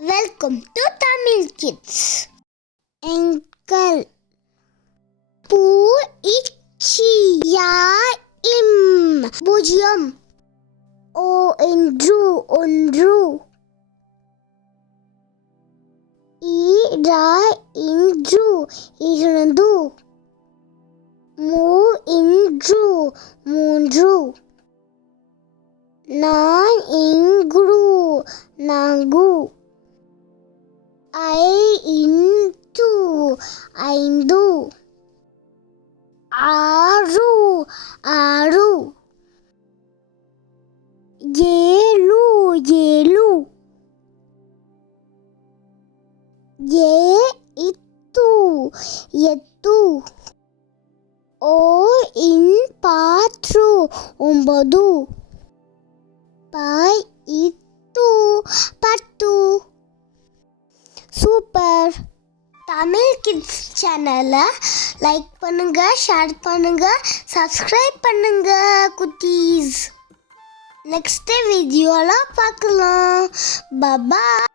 Welcome to Tamil Kids. Enkal பூ இச்சி யா இம் பூஜ்யம் ஓ என்று ஒன்று ஈரா இன்று இரண்டு மூ இன்று மூன்று நான் இங்கு நான்கு ஐந்து ஐந்து ஆறு ஆறு ஏழு ஏழு எட்டு எட்டு ஓ இன் பாற்று ஒன்பது பாய் இட்டு பத்து சூப்பர். தமிழ் கிட்ஸ் சேனலை லைக் பண்ணுங்க, ஷேர் பண்ணுங்க, சப்ஸ்கிரைப் பண்ணுங்க குட்டீஸ். நெக்ஸ்ட் வீடியோவில் பார்க்கலாம். பாய்.